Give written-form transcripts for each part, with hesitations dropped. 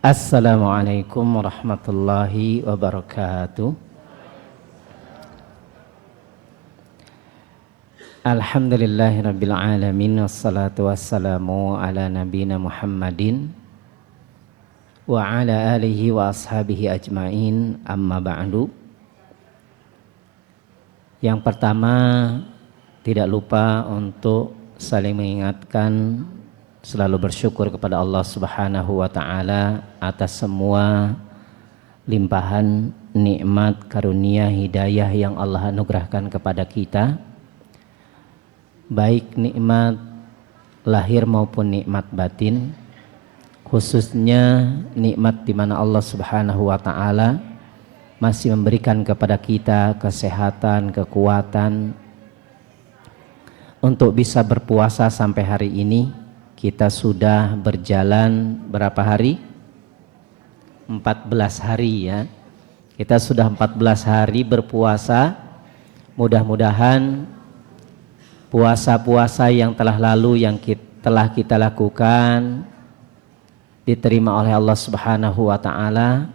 Assalamualaikum warahmatullahi wabarakatuh. Alhamdulillahirabbil alamin, wassalatu wassalamu ala nabiyina Muhammadin wa ala alihi wa ashabihi ajmain, amma ba'du. Yang pertama, tidak lupa untuk saling mengingatkan, selalu bersyukur kepada Allah Subhanahu wa ta'ala atas semua limpahan nikmat, karunia, hidayah yang Allah anugerahkan kepada kita, baik nikmat lahir maupun nikmat batin, khususnya nikmat di mana Allah Subhanahu wa ta'ala masih memberikan kepada kita kesehatan, kekuatan untuk bisa berpuasa sampai hari ini. Kita sudah berjalan berapa hari? 14 hari ya. Kita sudah 14 hari berpuasa. Mudah-mudahan puasa-puasa yang telah lalu yang telah kita lakukan diterima oleh Allah Subhanahu wa ta'ala,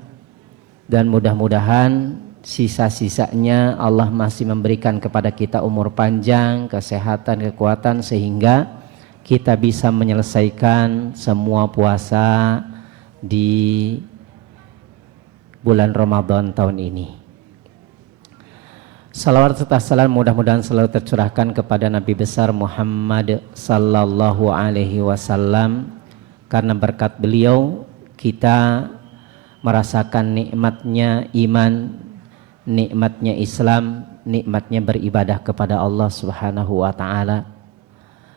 dan mudah-mudahan sisa-sisanya Allah masih memberikan kepada kita umur panjang, kesehatan, kekuatan, sehingga kita bisa menyelesaikan semua puasa di bulan Ramadan tahun ini. Salawat serta salam mudah-mudahan selalu tercurahkan kepada Nabi besar Muhammad sallallahu alaihi wasallam. Karena berkat beliau kita merasakan nikmatnya iman, nikmatnya Islam, nikmatnya beribadah kepada Allah Subhanahu wa ta'ala.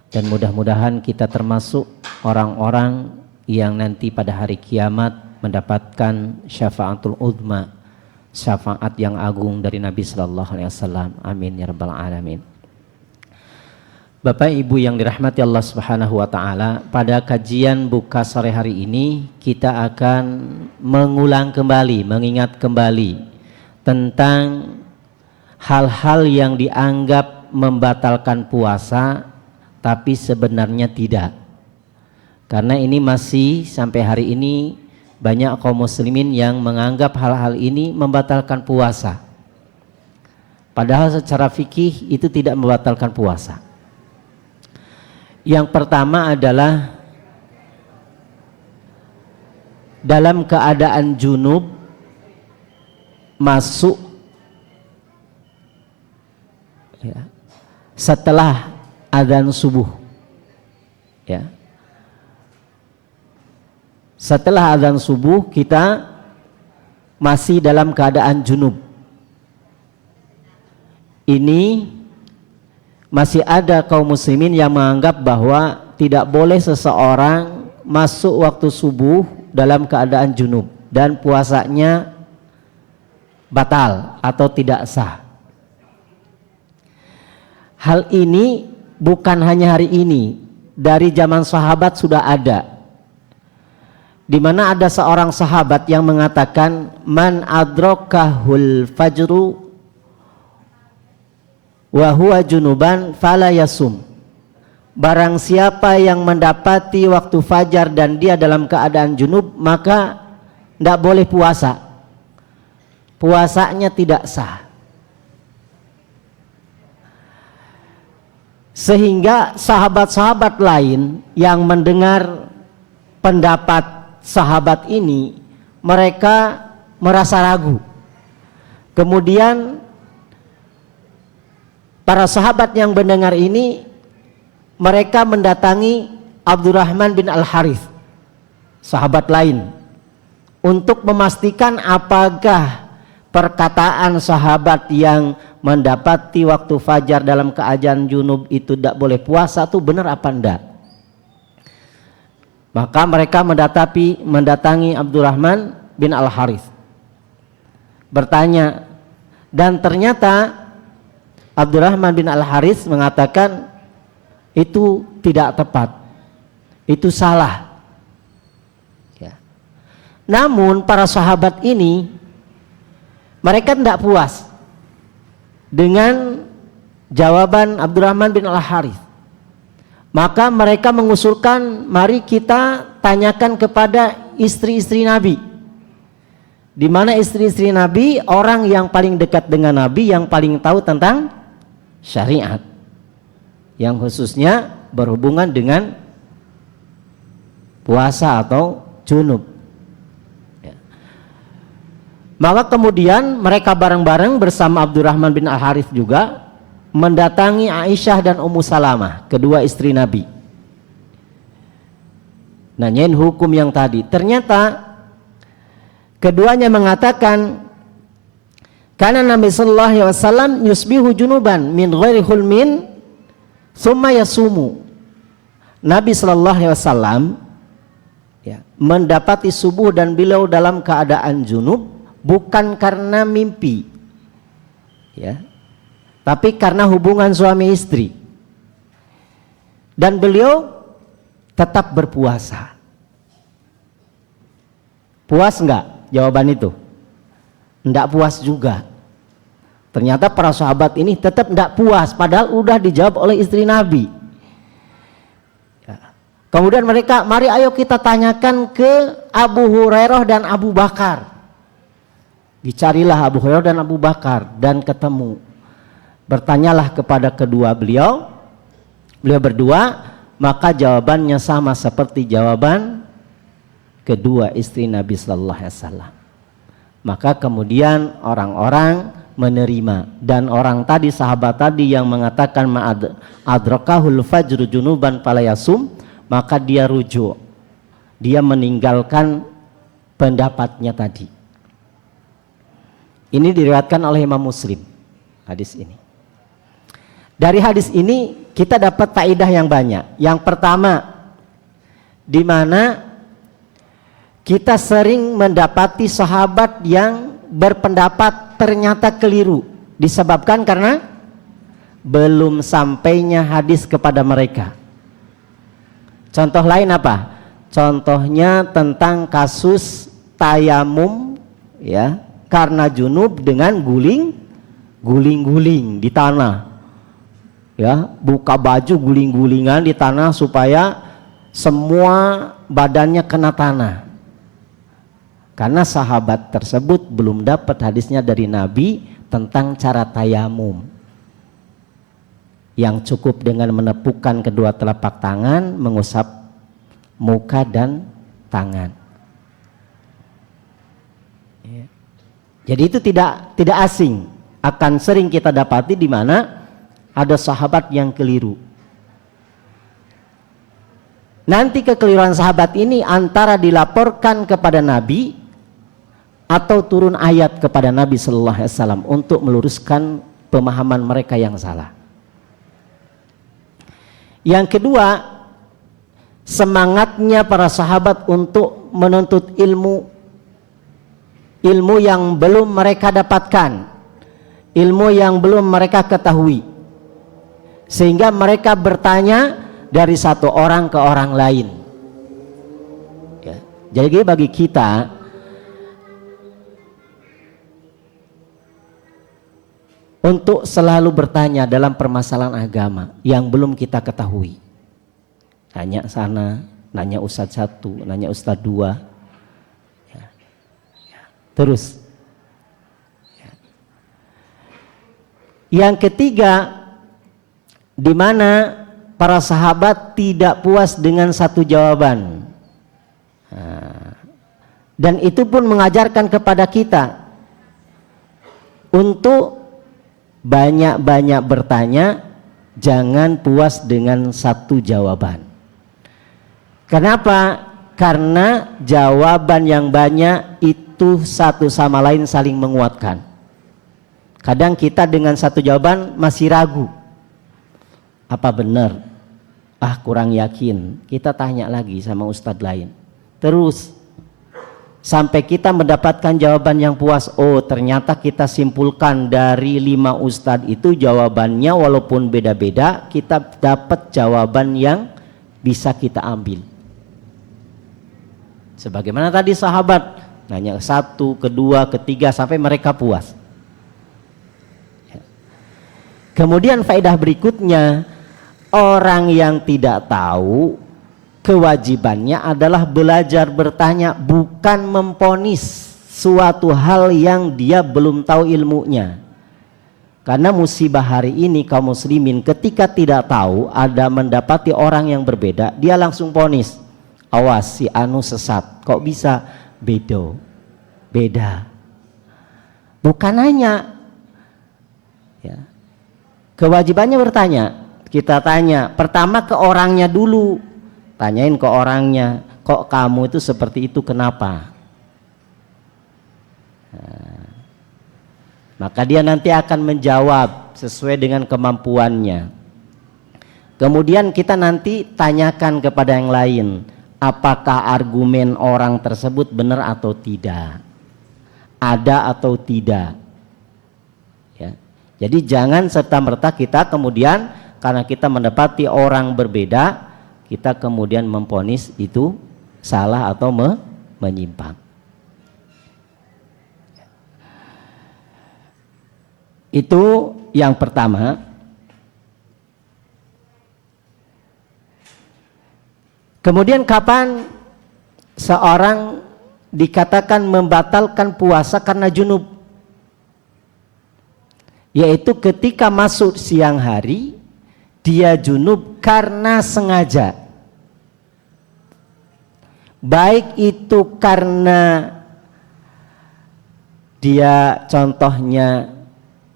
Dan mudah-mudahan kita termasuk orang-orang yang nanti pada hari kiamat mendapatkan syafaatul uzma, syafaat yang agung dari Nabi sallallahu alaihi wasallam. Amin ya rabbal alamin. Bapak Ibu yang dirahmati Allah Subhanahu wa ta'ala, pada kajian buka sore hari ini kita akan mengulang kembali, mengingat kembali tentang hal-hal yang dianggap membatalkan puasa tapi sebenarnya tidak. Karena ini masih sampai hari ini banyak kaum muslimin yang menganggap hal-hal ini membatalkan puasa. Padahal secara fikih itu tidak membatalkan puasa. Yang pertama adalah dalam keadaan junub masuk ya, setelah adzan subuh ya. Setelah adzan subuh kita masih dalam keadaan junub. Ini masih ada kaum muslimin yang menganggap bahwa tidak boleh seseorang masuk waktu subuh dalam keadaan junub dan puasanya batal atau tidak sah. Hal ini bukan hanya hari ini, dari zaman sahabat sudah ada. Di mana ada seorang sahabat yang mengatakan, man adrakahul fajru wa huwa junuban fala yasum. Barang siapa yang mendapati waktu fajar dan dia dalam keadaan junub, maka tidak boleh puasa. Puasanya tidak sah. Sehingga sahabat-sahabat lain yang mendengar pendapat sahabat ini, mereka merasa ragu. Kemudian para sahabat yang mendengar ini, mereka mendatangi Abdurrahman bin Al-Harith, sahabat lain, untuk memastikan apakah perkataan sahabat yang mendapati waktu fajar dalam keadaan junub itu tidak boleh puasa itu benar apa enggak. Maka mereka mendatangi Abdurrahman bin Al-Harith, bertanya, dan ternyata Abdurrahman bin Al-Harith mengatakan itu tidak tepat, itu salah ya. Namun para sahabat ini mereka tidak puas dengan jawaban Abdurrahman bin Al-Harith. Maka mereka mengusulkan, mari kita tanyakan kepada istri-istri Nabi. Di mana istri-istri Nabi orang yang paling dekat dengan Nabi, yang paling tahu tentang syariat, yang khususnya berhubungan dengan puasa atau junub. Maka kemudian mereka bareng-bareng bersama Abdurrahman bin Al-Harith juga mendatangi Aisyah dan Ummu Salamah, kedua istri Nabi. Nanyain hukum yang tadi. Ternyata keduanya mengatakan, karena Nabi sallallahu alaihi wasallam yusbihu junuban min ghairi hulmin summa yasumu. Nabi sallallahu alaihi wasallam mendapati subuh dan beliau dalam keadaan junub, bukan karena mimpi, tapi karena hubungan suami istri, dan beliau tetap berpuasa. Puas enggak? Jawaban itu enggak puas juga. Ternyata para sahabat ini tetap enggak puas, padahal udah dijawab oleh istri Nabi. Kemudian mereka, mari ayo kita tanyakan ke Abu Hurairah dan Abu Bakar. Dicarilah Abu Hurairah dan Abu Bakar dan ketemu. Bertanyalah kepada kedua beliau berdua, maka jawabannya sama seperti jawaban kedua istri Nabi sallallahu alaihi wasallam. Maka kemudian orang-orang menerima, dan orang tadi, sahabat tadi yang mengatakan adrakahul fajru junuban falayasum, maka dia rujuk, dia meninggalkan pendapatnya tadi. Ini diriwayatkan oleh Imam Muslim, hadis ini. Dari hadis ini kita dapat faedah yang banyak. Yang pertama, di mana kita sering mendapati sahabat yang berpendapat ternyata keliru, disebabkan karena belum sampainya hadis kepada mereka. Contoh lain apa? Contohnya tentang kasus tayamum, karena junub dengan guling-guling di tanah, buka baju guling-gulingan di tanah supaya semua badannya kena tanah. Karena sahabat tersebut belum dapat hadisnya dari Nabi tentang cara tayamum, yang cukup dengan menepukkan kedua telapak tangan, mengusap muka dan tangan. Jadi itu tidak asing, akan sering kita dapati di mana ada sahabat yang keliru. Nanti kekeliruan sahabat ini antara dilaporkan kepada Nabi atau turun ayat kepada Nabi sallallahu alaihi wasallam untuk meluruskan pemahaman mereka yang salah. Yang kedua, semangatnya para sahabat untuk menuntut ilmu yang belum mereka dapatkan, ilmu yang belum mereka ketahui, sehingga mereka bertanya dari satu orang ke orang lain. Jadi bagi kita untuk selalu bertanya dalam permasalahan agama yang belum kita ketahui, nanya sana, nanya ustadz satu, nanya ustadz dua, terus. Yang ketiga, di mana para sahabat tidak puas dengan satu jawaban, dan itu pun mengajarkan kepada kita untuk banyak-banyak bertanya, jangan puas dengan satu jawaban. Kenapa? Karena jawaban yang banyak itu satu sama lain saling menguatkan. Kadang kita dengan satu jawaban masih ragu, apa benar? Kurang yakin. Kita tanya lagi sama ustadz lain. Terus sampai kita mendapatkan jawaban yang puas. Oh, ternyata kita simpulkan dari 5 ustadz itu jawabannya walaupun beda-beda, kita dapat jawaban yang bisa kita ambil. Sebagaimana tadi sahabat nanya satu, kedua, ketiga sampai mereka puas. Kemudian faedah berikutnya, orang yang tidak tahu kewajibannya adalah belajar bertanya, bukan memponis suatu hal yang dia belum tahu ilmunya. Karena musibah hari ini kaum muslimin ketika tidak tahu ada mendapati orang yang berbeda, dia langsung ponis, awas si anu sesat, kok bisa beda. Bukan hanya ya. Kewajibannya bertanya, kita tanya pertama ke orangnya dulu, tanyain ke orangnya, kok kamu itu seperti itu, kenapa? Nah, maka dia nanti akan menjawab sesuai dengan kemampuannya. Kemudian kita nanti tanyakan kepada yang lain, apakah argumen orang tersebut benar atau tidak, ada atau tidak. Ya. Jadi jangan serta-merta kita kemudian karena kita mendapati orang berbeda, kita kemudian memvonis itu salah atau menyimpang. Itu yang pertama. Kemudian kapan seorang dikatakan membatalkan puasa karena junub? Yaitu ketika masuk siang hari dia junub karena sengaja, baik itu karena dia contohnya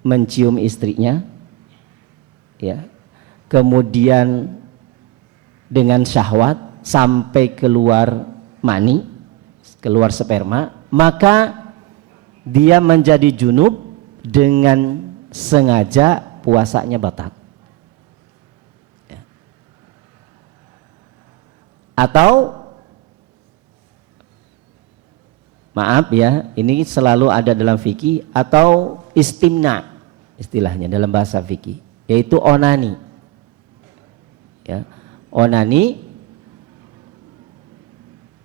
mencium istrinya, ya, kemudian dengan syahwat sampai keluar mani, keluar sperma, maka dia menjadi junub dengan sengaja, puasanya batal. Ya. Atau maaf ya, ini selalu ada dalam fikih, atau istimna istilahnya dalam bahasa fikih, yaitu onani. Ya, onani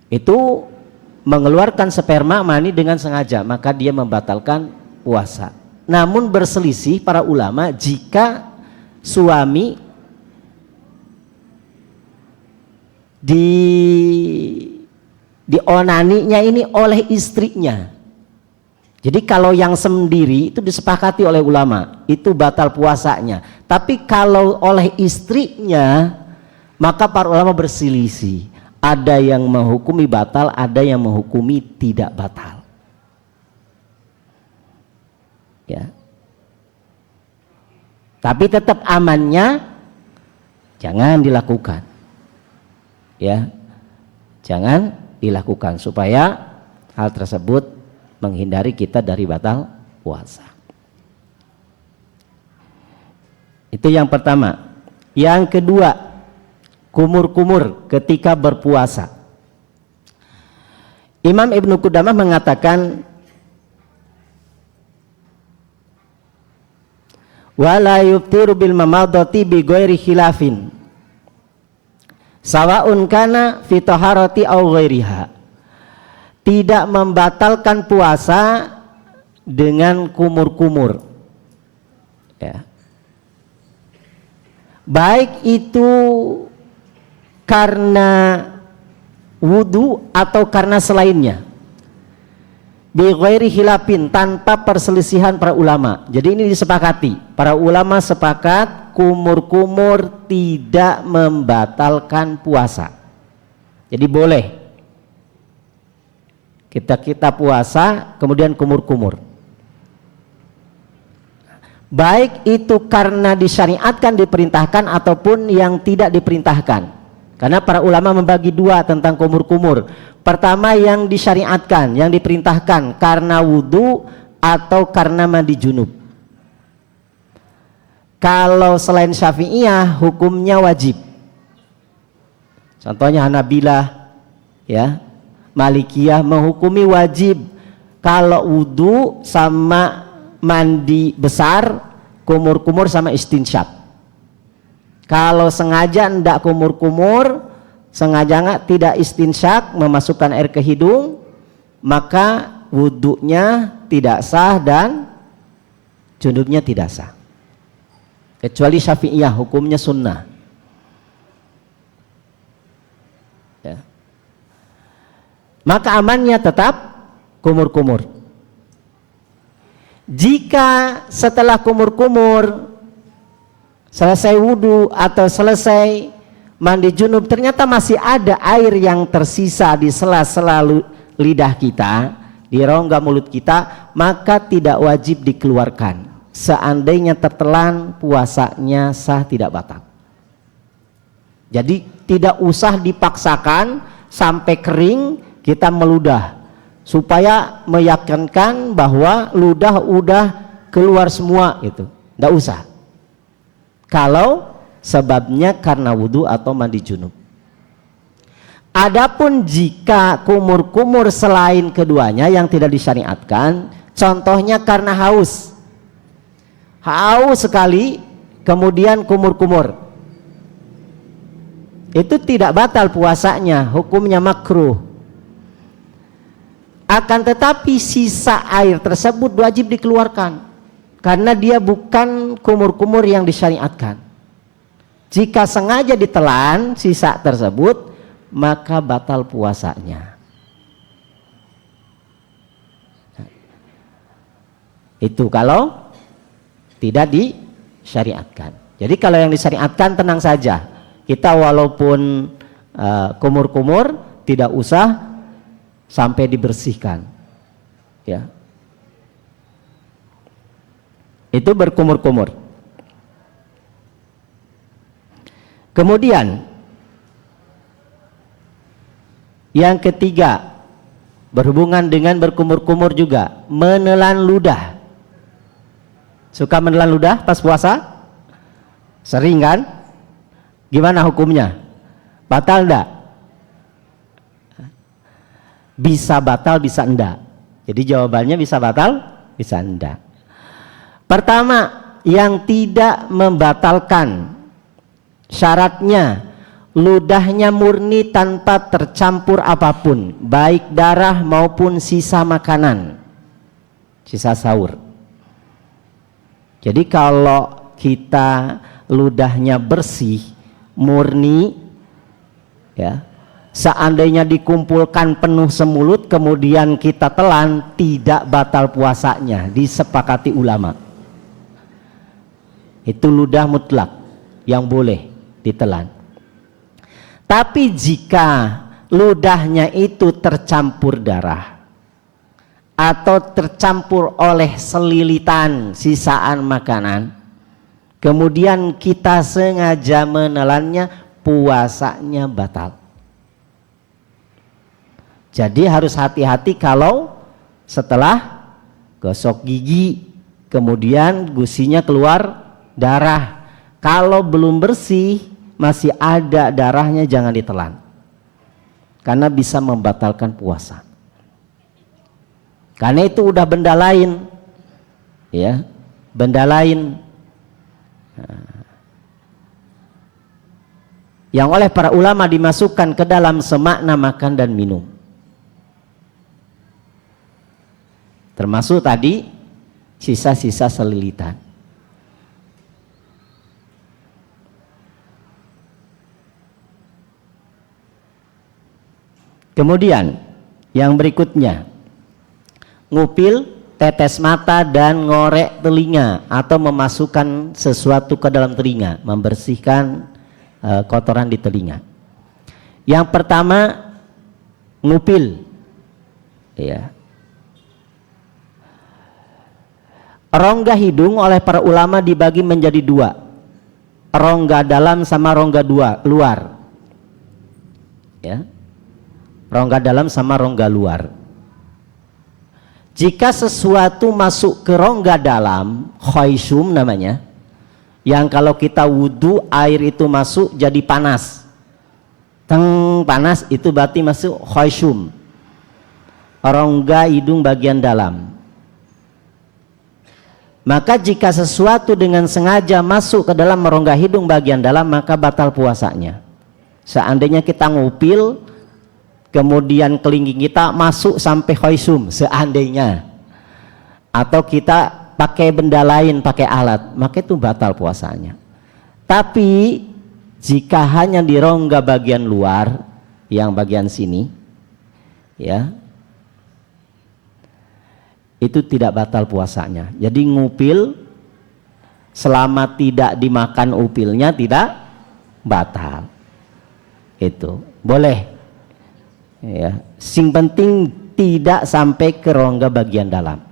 itu mengeluarkan sperma mani dengan sengaja, maka dia membatalkan puasa. Namun berselisih para ulama jika suami dionaninya ini oleh istrinya. Jadi kalau yang sendiri itu disepakati oleh ulama, itu batal puasanya. Tapi kalau oleh istrinya, maka para ulama berselisih. Ada yang menghukumi batal, ada yang menghukumi tidak batal. Ya. Tapi tetap amannya jangan dilakukan. Ya. Jangan dilakukan supaya hal tersebut menghindari kita dari batal puasa. Itu yang pertama. Yang kedua, kumur-kumur ketika berpuasa. Imam Ibnu Qudamah mengatakan, wala yuftiru bil mamadati bi ghairi khilafin sawaun kana fi taharati aw ghairiha. Tidak membatalkan puasa dengan kumur-kumur, ya. Baik itu karena wudu atau karena selainnya, bi ghairi khilafin, tanpa perselisihan para ulama. Jadi ini disepakati, para ulama sepakat kumur-kumur tidak membatalkan puasa. Jadi boleh kita puasa kemudian kumur-kumur, baik itu karena disyariatkan, diperintahkan, ataupun yang tidak diperintahkan. Karena para ulama membagi dua tentang kumur-kumur. Pertama yang disyariatkan, yang diperintahkan karena wudu atau karena mandi junub. Kalau selain Syafi'iyah hukumnya wajib. Contohnya Hanabilah, ya, Malikiyah menghukumi wajib. Kalau wudu sama mandi besar, kumur-kumur sama istinsyak. Kalau sengaja tidak kumur-kumur, sengaja tidak istinsyak, memasukkan air ke hidung, maka wudunya tidak sah dan junubnya tidak sah. Kecuali Syafi'iyah hukumnya sunnah. maka amannya tetap kumur-kumur. Jika setelah kumur-kumur selesai wudhu atau selesai mandi junub ternyata masih ada air yang tersisa di sela-sela lidah kita, di rongga mulut kita, maka tidak wajib dikeluarkan. Seandainya tertelan, puasanya sah, tidak batal. Jadi tidak usah dipaksakan sampai kering kita meludah, supaya meyakinkan bahwa ludah udah keluar semua itu. Tidak usah. Kalau sebabnya karena wudhu atau mandi junub. Adapun jika kumur-kumur selain keduanya yang tidak disyariatkan, contohnya karena haus sekali kemudian kumur-kumur, itu tidak batal puasanya, hukumnya makruh. Akan tetapi sisa air tersebut wajib dikeluarkan karena dia bukan kumur-kumur yang disyariatkan. Jika sengaja ditelan sisa tersebut, maka batal puasanya. Itu kalau tidak disyariatkan. Jadi kalau yang disyariatkan tenang saja. Kita walaupun kumur-kumur tidak usah sampai dibersihkan. Ya. Itu berkumur-kumur. Kemudian yang ketiga, berhubungan dengan berkumur-kumur juga, menelan ludah. Suka menelan ludah pas puasa? Sering kan? Gimana hukumnya? Batal enggak? Bisa batal, bisa enggak. Jadi jawabannya bisa batal, bisa enggak. Pertama, yang tidak membatalkan, syaratnya ludahnya murni tanpa tercampur apapun, baik darah maupun sisa makanan, sisa sahur. Jadi kalau kita ludahnya bersih, murni, ya, seandainya dikumpulkan penuh semulut kemudian kita telan, tidak batal puasanya, disepakati ulama. Itu ludah mutlak yang boleh ditelan. Tapi jika ludahnya itu tercampur darah atau tercampur oleh selilitan sisaan makanan, kemudian kita sengaja menelannya, puasanya batal. Jadi harus hati-hati kalau setelah gosok gigi kemudian gusinya keluar darah. Kalau belum bersih masih ada darahnya, jangan ditelan karena bisa membatalkan puasa. Karena itu udah benda lain, ya, benda lain yang oleh para ulama dimasukkan ke dalam semakna makan dan minum, termasuk tadi sisa-sisa selilitan. Kemudian yang berikutnya, ngupil, tetes mata dan ngorek telinga atau memasukkan sesuatu ke dalam telinga, membersihkan kotoran di telinga. Yang pertama, ngupil, ya. Rongga hidung oleh para ulama dibagi menjadi dua, rongga dalam sama rongga luar, ya. Rongga dalam sama rongga luar. Jika sesuatu masuk ke rongga dalam, khaysum namanya, yang kalau kita wudhu air itu masuk jadi panas, panas, itu berarti masuk khaysum, rongga hidung bagian dalam. Maka jika sesuatu dengan sengaja masuk ke dalam rongga hidung bagian dalam, maka batal puasanya. Seandainya kita ngupil kemudian kelingking kita masuk sampai khaysum, seandainya, atau kita pakai benda lain, pakai alat, maka itu batal puasanya. Tapi jika hanya di rongga bagian luar, yang bagian sini, ya, itu tidak batal puasanya. Jadi ngupil selama tidak dimakan upilnya tidak batal. Itu boleh, ya. Sing penting tidak sampai ke rongga bagian dalam.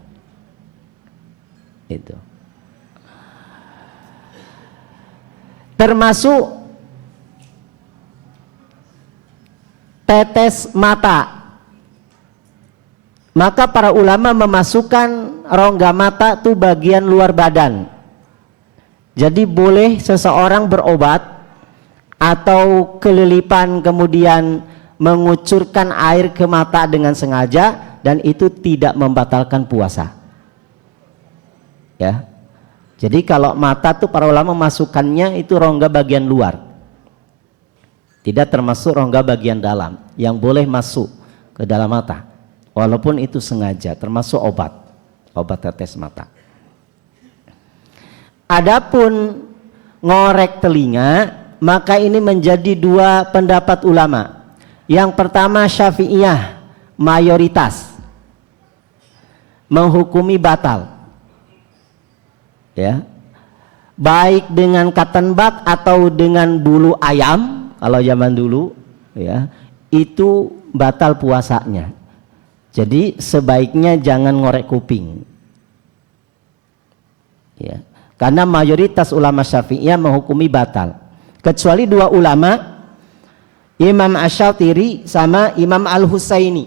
Itu. Termasuk tetes mata. Maka para ulama memasukkan rongga mata itu bagian luar badan. Jadi boleh seseorang berobat atau kelilipan kemudian mengucurkan air ke mata dengan sengaja, dan itu tidak membatalkan puasa. Ya. Jadi kalau mata tuh para ulama masukkannya itu rongga bagian luar. Tidak termasuk rongga bagian dalam yang boleh masuk ke dalam mata. Walaupun itu sengaja, termasuk obat tetes mata. Adapun ngorek telinga, maka ini menjadi dua pendapat ulama. Yang pertama Syafi'iyah mayoritas menghukumi batal, ya, baik dengan cotton bud atau dengan bulu ayam kalau zaman dulu, ya, itu batal puasanya. Jadi sebaiknya jangan ngorek kuping, ya, karena mayoritas ulama Syafi'iyah menghukumi batal, kecuali dua ulama, Imam Asy-Syatiri sama Imam Al-Husaini.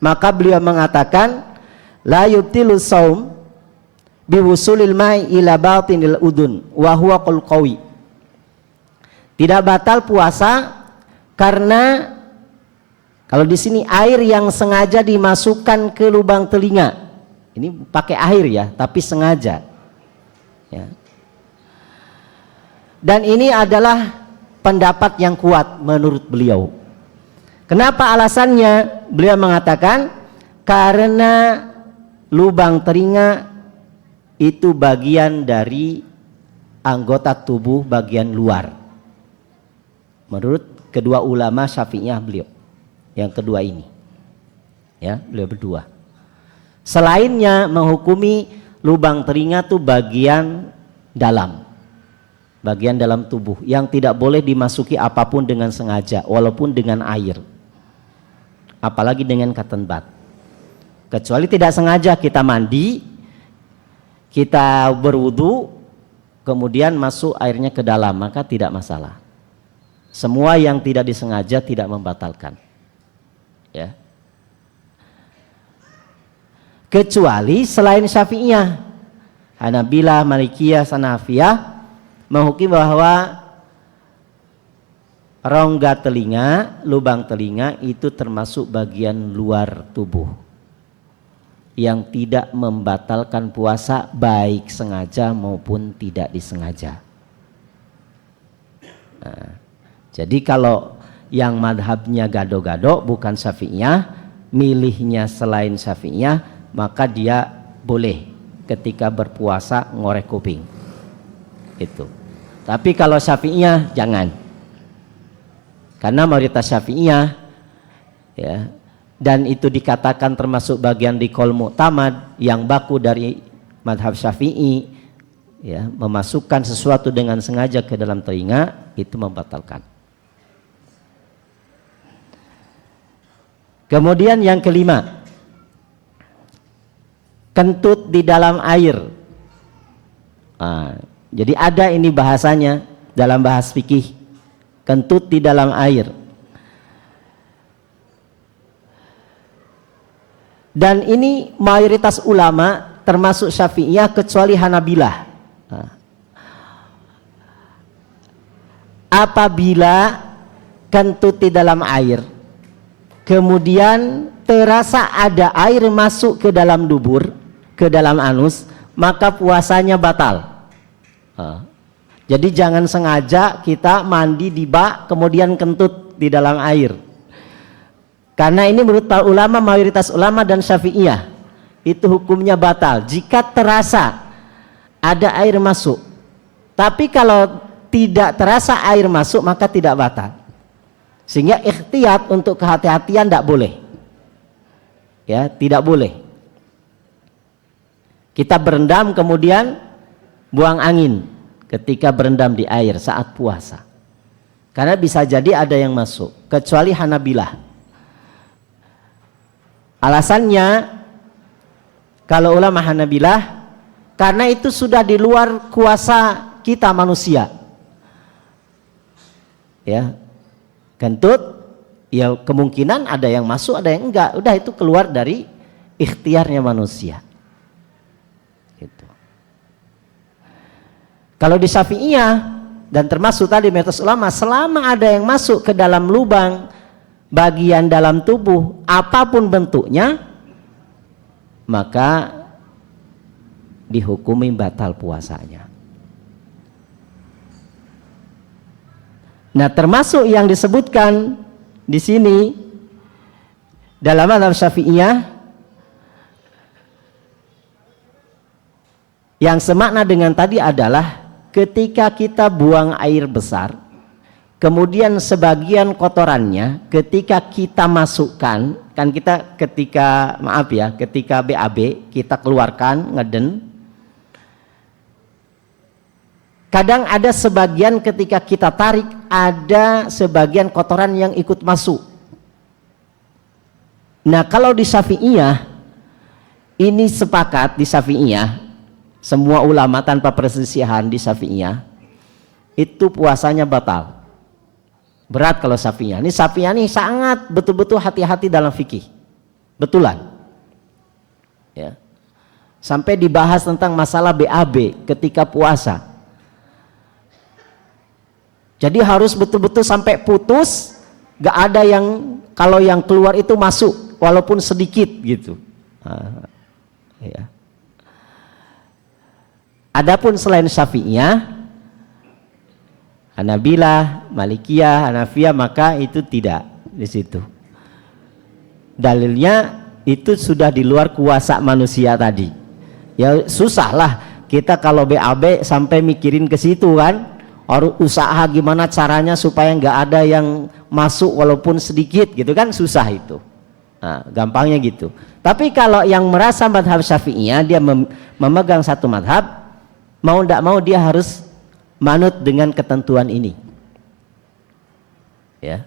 Maka beliau mengatakan la yubtilu shaum biwusulil ma'i ila batinil udun wa huwa qaul qawi. Tidak batal puasa karena kalau di sini air yang sengaja dimasukkan ke lubang telinga, ini pakai air ya, tapi sengaja, ya. Dan ini adalah pendapat yang kuat menurut beliau. Kenapa alasannya? Beliau mengatakan karena lubang telinga itu bagian dari anggota tubuh bagian luar. Menurut kedua ulama Syafi'iyah beliau. Yang kedua ini, ya, beliau berdua. Selainnya menghukumi lubang telinga itu bagian dalam tubuh yang tidak boleh dimasuki apapun dengan sengaja, walaupun dengan air, apalagi dengan cotton bud. Kecuali tidak sengaja kita mandi, kita berwudu, kemudian masuk airnya ke dalam, maka tidak masalah. Semua yang tidak disengaja tidak membatalkan. Ya. Kecuali selain Syafi'iyah, Hanabilah, Malikiyah, Hanafiyah menghukumi bahwa rongga telinga, lubang telinga itu termasuk bagian luar tubuh yang tidak membatalkan puasa baik sengaja maupun tidak disengaja. Nah, jadi kalau yang madhabnya gado-gado bukan Syafi'iyah, milihnya selain Syafi'iyah, maka dia boleh ketika berpuasa ngorek kuping. Itu. Tapi kalau Syafi'iyah jangan. Karena mayoritas Syafi'iyah, ya, dan itu dikatakan termasuk bagian di qaul mu'tamad yang baku dari madhab Syafi'i, ya, memasukkan sesuatu dengan sengaja ke dalam telinga itu membatalkan. Kemudian yang kelima, kentut di dalam air. Nah, jadi ada ini bahasanya dalam bahas fikih, kentut di dalam air. Dan ini mayoritas ulama termasuk Syafi'iyah kecuali Hanabilah. Nah, apabila kentut di dalam air, kemudian terasa ada air masuk ke dalam dubur, ke dalam anus, maka puasanya batal. Jadi jangan sengaja kita mandi di bak kemudian kentut di dalam air. Karena ini menurut para ulama, mayoritas ulama dan Syafi'iyah, itu hukumnya batal jika terasa ada air masuk. Tapi kalau tidak terasa air masuk maka tidak batal. Sehingga ikhtiyat untuk kehati-hatian tidak boleh. Ya, tidak boleh. Kita berendam kemudian buang angin ketika berendam di air saat puasa. Karena bisa jadi ada yang masuk, kecuali Hanabilah. Alasannya kalau ulama Hanabilah, karena itu sudah di luar kuasa kita manusia. Ya, kentut, ya kemungkinan ada yang masuk, ada yang enggak. Udah itu keluar dari ikhtiarnya manusia. Gitu. Kalau di Syafi'iyah dan termasuk tadi mayoritas ulama, selama ada yang masuk ke dalam lubang bagian dalam tubuh apapun bentuknya, maka dihukumi batal puasanya. Nah, termasuk yang disebutkan di sini dalam mazhab Syafi'iyah yang semakna dengan tadi adalah ketika kita buang air besar, kemudian sebagian kotorannya ketika kita masukkan, kan kita ketika ketika BAB kita keluarkan ngeden, kadang ada sebagian ketika kita tarik ada sebagian kotoran yang ikut masuk. Nah, kalau di Syafi'iyah ini sepakat di Syafi'iyah, semua ulama tanpa perselisihan di Syafi'iyah itu puasanya batal. Berat kalau Syafi'iyah. Ini Syafi'iyah ini sangat betul-betul hati-hati dalam fikih. Betulan. Ya. Sampai dibahas tentang masalah BAB ketika puasa. Jadi harus betul-betul sampai putus, gak ada yang kalau yang keluar itu masuk walaupun sedikit gitu. Ya. Adapun selain Syafi'iyah, Hanabilah, Malikiyah, Hanafiyah, maka itu tidak di situ. Dalilnya itu sudah di luar kuasa manusia tadi. Ya susah lah kita kalau BAB sampai mikirin ke situ kan. Harus usaha gimana caranya supaya nggak ada yang masuk walaupun sedikit gitu kan, susah itu. Nah, gampangnya gitu. Tapi kalau yang merasa madhab Syafi'iyah, dia memegang satu madhab, mau tidak mau dia harus manut dengan ketentuan ini. Ya.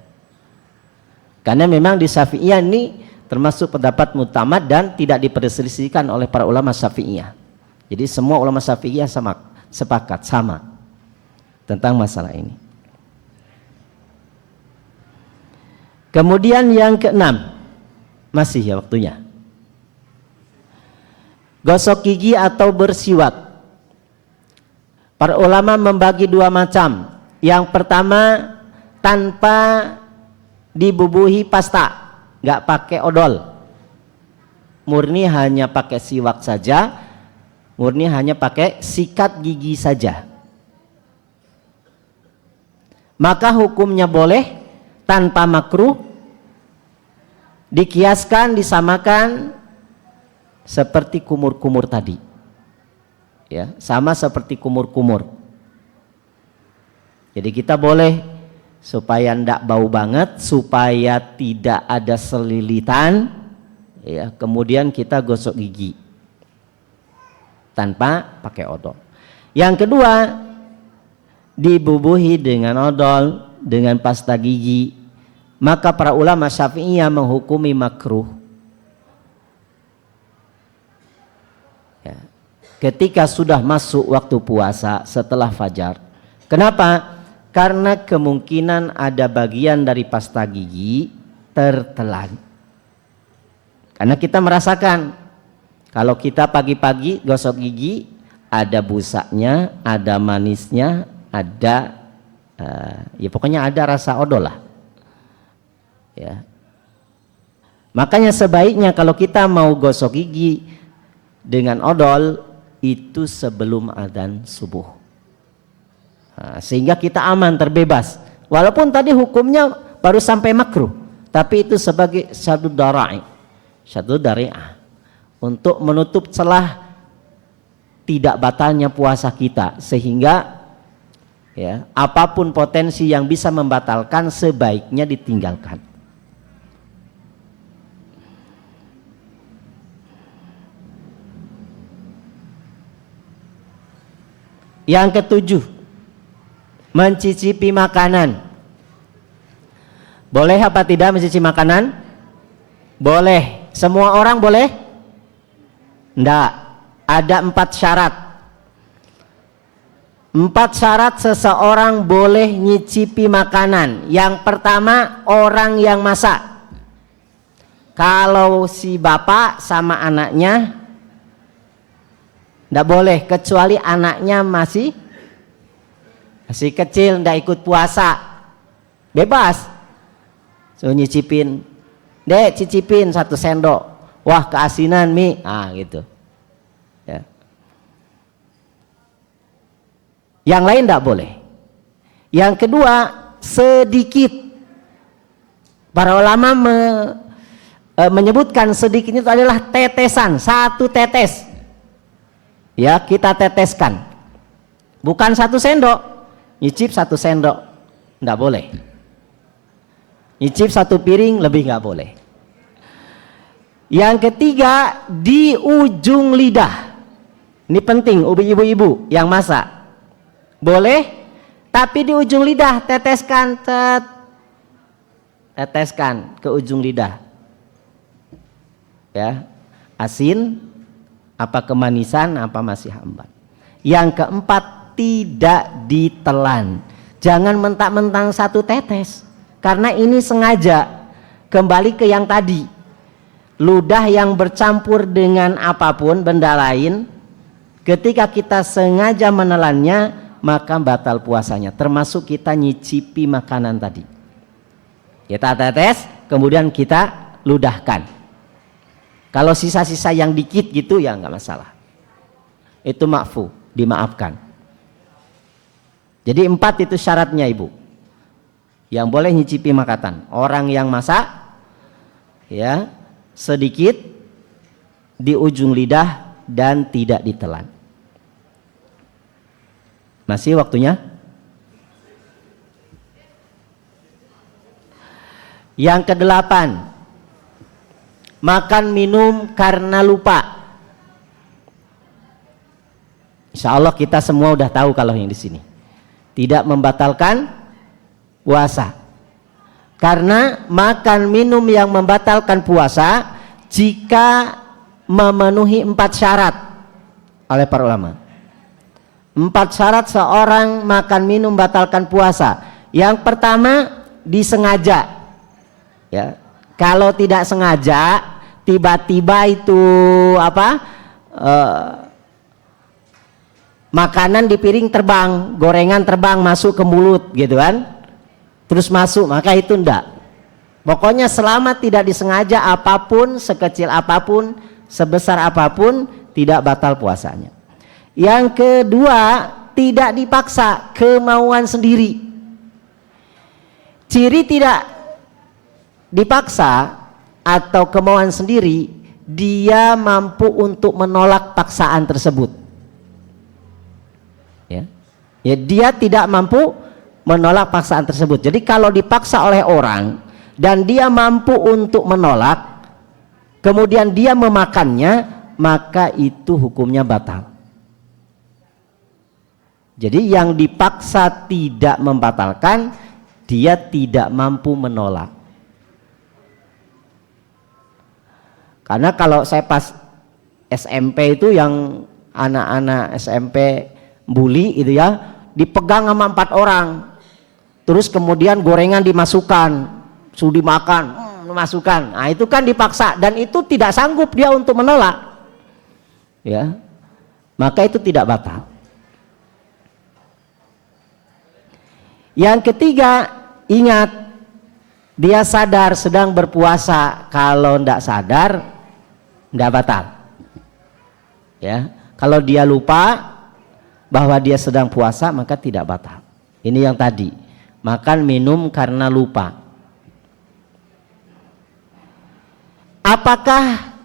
Karena memang di Syafi'iyah ini termasuk pendapat mutamad dan tidak diperselisihkan oleh para ulama Syafi'iyah. Jadi semua ulama Syafi'iyah sepakat sama tentang masalah ini. Kemudian yang keenam, masih ya waktunya, gosok gigi atau bersiwak. Para ulama membagi dua macam. Yang pertama, tanpa dibubuhi pasta, nggak pakai odol, murni hanya pakai siwak saja, murni hanya pakai sikat gigi saja. Maka hukumnya boleh tanpa makruh, dikiaskan, disamakan seperti kumur-kumur tadi. Ya, sama seperti kumur-kumur. Jadi kita boleh supaya tidak bau banget, supaya tidak ada selilitan, ya, kemudian kita gosok gigi tanpa pakai odol. Yang kedua, dibubuhi dengan odol, dengan pasta gigi, maka para ulama Syafi'iyah menghukumi makruh. Ya. Ketika sudah masuk waktu puasa setelah fajar. Kenapa? Karena kemungkinan ada bagian dari pasta gigi tertelan. Karena kita merasakan kalau kita pagi-pagi gosok gigi, ada busanya, ada manisnya, ada ya pokoknya ada rasa odol lah. Ya. Makanya sebaiknya kalau kita mau gosok gigi dengan odol itu sebelum adzan subuh. Sehingga kita aman, terbebas. Walaupun tadi hukumnya baru sampai makruh, tapi itu sebagai syadud dari'ah untuk menutup celah tidak batalnya puasa kita, sehingga ya, apapun potensi yang bisa membatalkan sebaiknya ditinggalkan. Yang ketujuh, mencicipi makanan. Boleh apa tidak mencicipi makanan? Boleh. Semua orang boleh? Enggak. Ada 4 syarat. 4 syarat seseorang boleh nyicipi makanan. Yang pertama, orang yang masak. Kalau si bapak sama anaknya enggak boleh, kecuali anaknya masih kecil, enggak ikut puasa. Bebas. So nyicipin. Dek, cicipin 1 sendok. Wah, keasinan Mi. Gitu. Ya. Yang lain tidak boleh. Yang kedua, sedikit. Para ulama menyebutkan sedikit itu adalah tetesan, 1 tetes. Ya, kita teteskan. Bukan 1 sendok. Nyicip 1 sendok. Tidak boleh. Nyicip 1 piring lebih nggak boleh. Yang ketiga, di ujung lidah. Ini penting, ibu-ibu yang masak. Boleh, tapi di ujung lidah teteskan, teteskan ke ujung lidah. Ya, asin, apa kemanisan, apa masih hambar. Yang keempat, tidak ditelan. Jangan mentang-mentang 1 tetes. Karena ini sengaja kembali ke yang tadi. Ludah yang bercampur dengan apapun, benda lain, ketika kita sengaja menelannya, maka batal puasanya. Termasuk kita nyicipi makanan tadi. Kita tetes, kemudian kita ludahkan. Kalau sisa-sisa yang dikit gitu ya nggak masalah. Itu ma'fu, dimaafkan. Jadi 4 itu syaratnya ibu. Yang boleh nyicipi makanan. Orang yang masak, ya, sedikit, di ujung lidah, dan tidak ditelan. Masih waktunya? Yang ke-8, makan minum karena lupa. Insya Allah kita semua udah tahu kalau yang di sini tidak membatalkan puasa. Karena makan minum yang membatalkan puasa jika memenuhi 4 syarat oleh para ulama. 4 syarat seorang makan minum membatalkan puasa. Yang pertama, disengaja. Ya, kalau tidak sengaja, tiba-tiba itu makanan di piring terbang, gorengan terbang masuk ke mulut gitu kan. Terus masuk, maka itu enggak. Pokoknya selama tidak disengaja, apapun, sekecil apapun, sebesar apapun, tidak batal puasanya. Yang kedua, tidak dipaksa, kemauan sendiri. Ciri tidak dipaksa atau kemauan sendiri, dia mampu untuk menolak paksaan tersebut. Ya, dia tidak mampu menolak paksaan tersebut. Jadi kalau dipaksa oleh orang dan dia mampu untuk menolak, kemudian dia memakannya, maka itu hukumnya batal. Jadi yang dipaksa tidak membatalkan, dia tidak mampu menolak. Karena kalau saya pas SMP itu yang anak-anak SMP bully itu ya, dipegang sama 4 orang. Terus kemudian gorengan dimasukkan, sudah dimakan, dimasukkan. Nah itu kan dipaksa dan itu tidak sanggup dia untuk menolak. Ya, maka itu tidak batal. Yang ketiga, ingat, dia sadar sedang berpuasa. Kalau tidak sadar, tidak batal. Ya, kalau dia lupa bahwa dia sedang puasa, maka tidak batal. Ini yang tadi, makan minum karena lupa. Apakah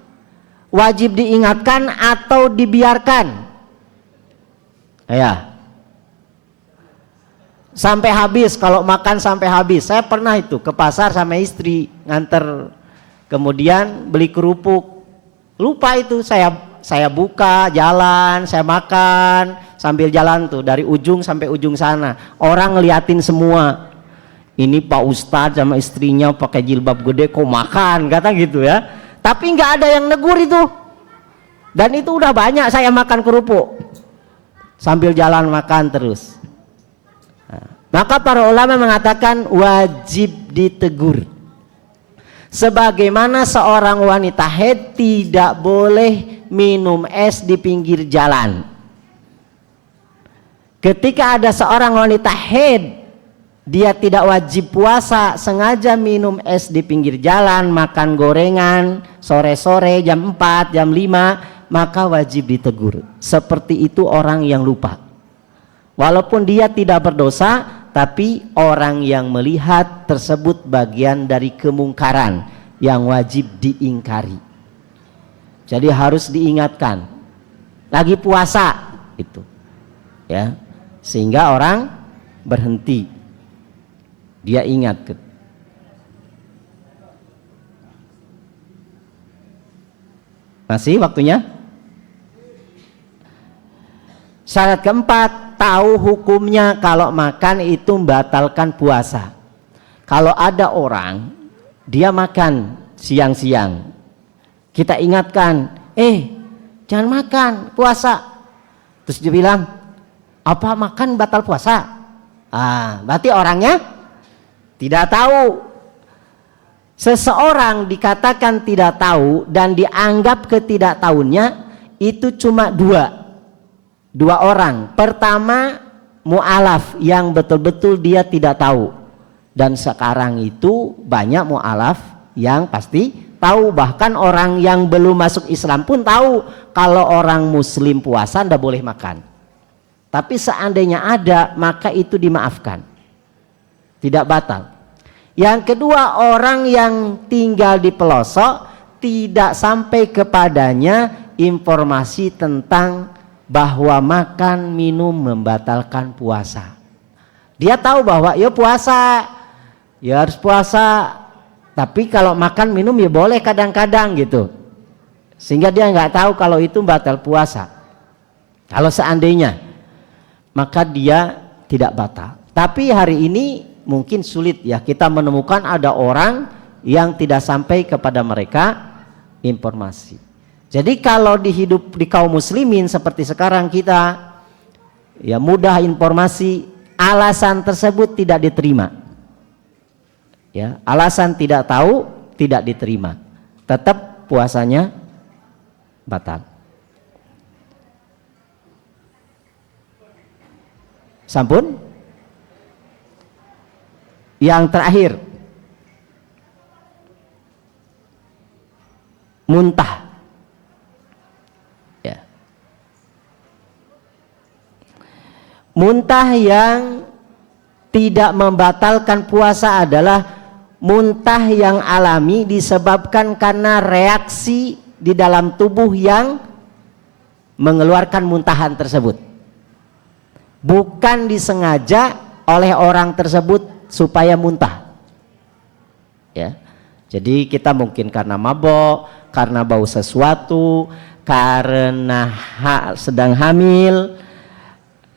wajib diingatkan atau dibiarkan? Ya, sampai habis. Kalau makan sampai habis. Saya pernah itu ke pasar sama istri nganter, kemudian beli kerupuk, lupa itu saya buka jalan, saya makan, sambil jalan tuh dari ujung sampai ujung sana. Orang ngeliatin semua. Ini Pak Ustadz sama istrinya pakai jilbab gede kok makan, kata gitu ya. Tapi nggak ada yang negur itu. Dan itu udah banyak saya makan kerupuk. Sambil jalan makan terus. Nah, maka para ulama mengatakan wajib ditegur. Sebagaimana seorang wanita haid tidak boleh minum es di pinggir jalan. Ketika ada seorang wanita haid, dia tidak wajib puasa, sengaja minum es di pinggir jalan, makan gorengan sore-sore jam 4, jam 5, maka wajib ditegur. Seperti itu orang yang lupa. Walaupun dia tidak berdosa, tapi orang yang melihat tersebut bagian dari kemungkaran yang wajib diingkari. Jadi harus diingatkan. Lagi puasa itu. Ya. Sehingga orang berhenti. Dia ingat. Masih waktunya? Syarat keempat, tahu hukumnya kalau makan itu membatalkan puasa. Kalau ada orang, dia makan siang-siang, kita ingatkan, jangan makan, puasa. Terus dia bilang, apa makan batal puasa? Berarti orangnya tidak tahu. Seseorang dikatakan tidak tahu dan dianggap ketidaktahuannya itu cuma dua orang. Pertama, mu'alaf yang betul-betul dia tidak tahu. Dan sekarang itu banyak mu'alaf yang pasti tahu. Bahkan orang yang belum masuk Islam pun tahu kalau orang muslim puasa tidak boleh makan. Tapi seandainya ada, maka itu dimaafkan, tidak batal. Yang kedua, orang yang tinggal di pelosok tidak sampai kepadanya informasi tentang bahwa makan minum membatalkan puasa. Dia tahu bahwa ya puasa, ya harus puasa, tapi kalau makan minum ya boleh kadang-kadang gitu. Sehingga dia nggak tahu kalau itu batal puasa. Kalau seandainya, maka dia tidak batal. Tapi hari ini mungkin sulit ya kita menemukan ada orang yang tidak sampai kepada mereka informasi. Jadi kalau di kaum muslimin seperti sekarang kita ya mudah informasi, alasan tersebut tidak diterima. Ya, alasan tidak tahu tidak diterima. Tetap puasanya batal. Sampun? Yang terakhir, muntah. Ya. Muntah yang tidak membatalkan puasa adalah muntah yang alami disebabkan karena reaksi di dalam tubuh yang mengeluarkan muntahan tersebut. Bukan disengaja oleh orang tersebut supaya muntah. Ya. Jadi kita mungkin karena mabok, karena bau sesuatu, karena sedang hamil,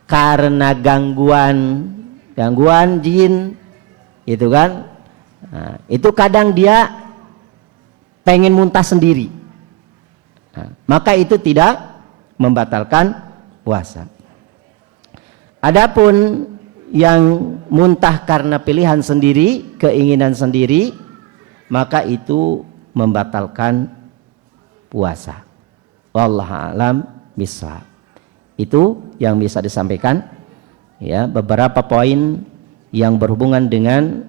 karena gangguan jin, itu kan. Nah, itu kadang dia pengen muntah sendiri. Nah, maka itu tidak membatalkan puasa. Adapun yang muntah karena pilihan sendiri, keinginan sendiri, maka itu membatalkan puasa. Wallahu a'lam bishawab. Itu yang bisa disampaikan, ya, beberapa poin yang berhubungan dengan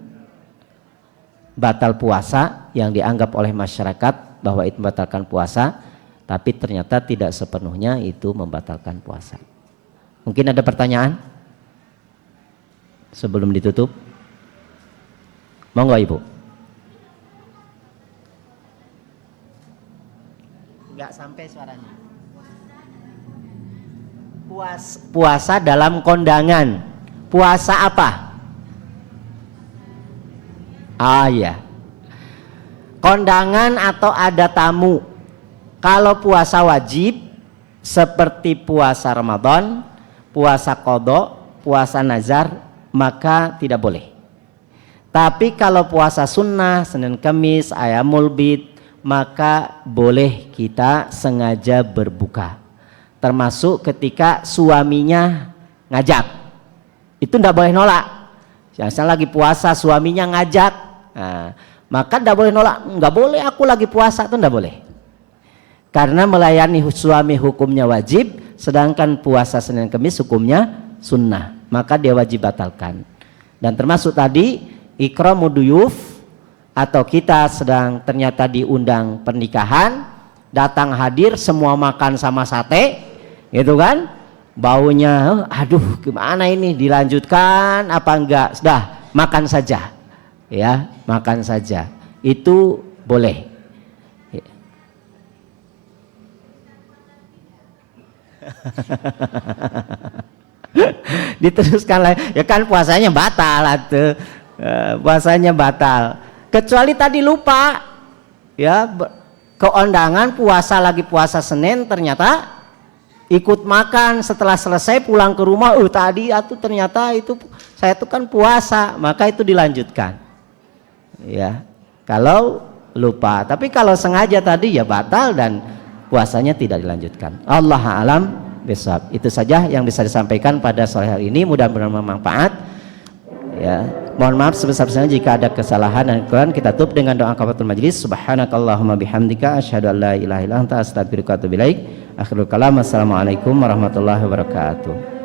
batal puasa yang dianggap oleh masyarakat bahwa itu membatalkan puasa, tapi ternyata tidak sepenuhnya itu membatalkan puasa. Mungkin ada pertanyaan sebelum ditutup? Monggo Ibu. Enggak sampai suaranya. Puasa dalam kondangan. Puasa apa? Ya. Kondangan atau ada tamu. Kalau puasa wajib seperti puasa Ramadan, puasa qadha, puasa nazar, maka tidak boleh. Tapi kalau puasa sunnah, Senin Kamis, Ayyamul Bid, maka boleh kita sengaja berbuka. Termasuk ketika suaminya ngajak. Itu tidak boleh nolak. Misalnya lagi puasa, suaminya ngajak, nah, maka tidak boleh nolak. Nggak boleh, aku lagi puasa, itu tidak boleh. Karena melayani suami hukumnya wajib, sedangkan puasa Senin Kamis hukumnya sunnah, maka dia wajib batalkan. Dan termasuk tadi ikramud duyuf, atau kita sedang ternyata diundang pernikahan, datang hadir semua makan sama sate, gitu kan? Baunya, aduh gimana ini, dilanjutkan apa enggak? Sudah, makan saja, ya, makan saja. Itu boleh. Diteruskan lagi, ya kan puasanya batal atuh. Puasanya batal. Kecuali tadi lupa, ya, keundangan puasa lagi puasa Senin, ternyata ikut makan, setelah selesai pulang ke rumah, tadi atuh ternyata itu saya tuh kan puasa, maka itu dilanjutkan. Ya, kalau lupa. Tapi kalau sengaja tadi ya batal dan puasanya tidak dilanjutkan. Allah a'lam bishawab. Itu saja yang bisa disampaikan pada sore hari ini, mudah-mudahan bermanfaat. Ya, mohon maaf sebesar-besarnya jika ada kesalahan dan kekurangan. Kita tutup dengan doa kafaratul majelis. Subhanakallahumma bihamdika asyhadu an la ilaha illa anta astaghfiruka wa atubu ilaik. Akhirul kalam, assalamualaikum warahmatullahi wabarakatuh.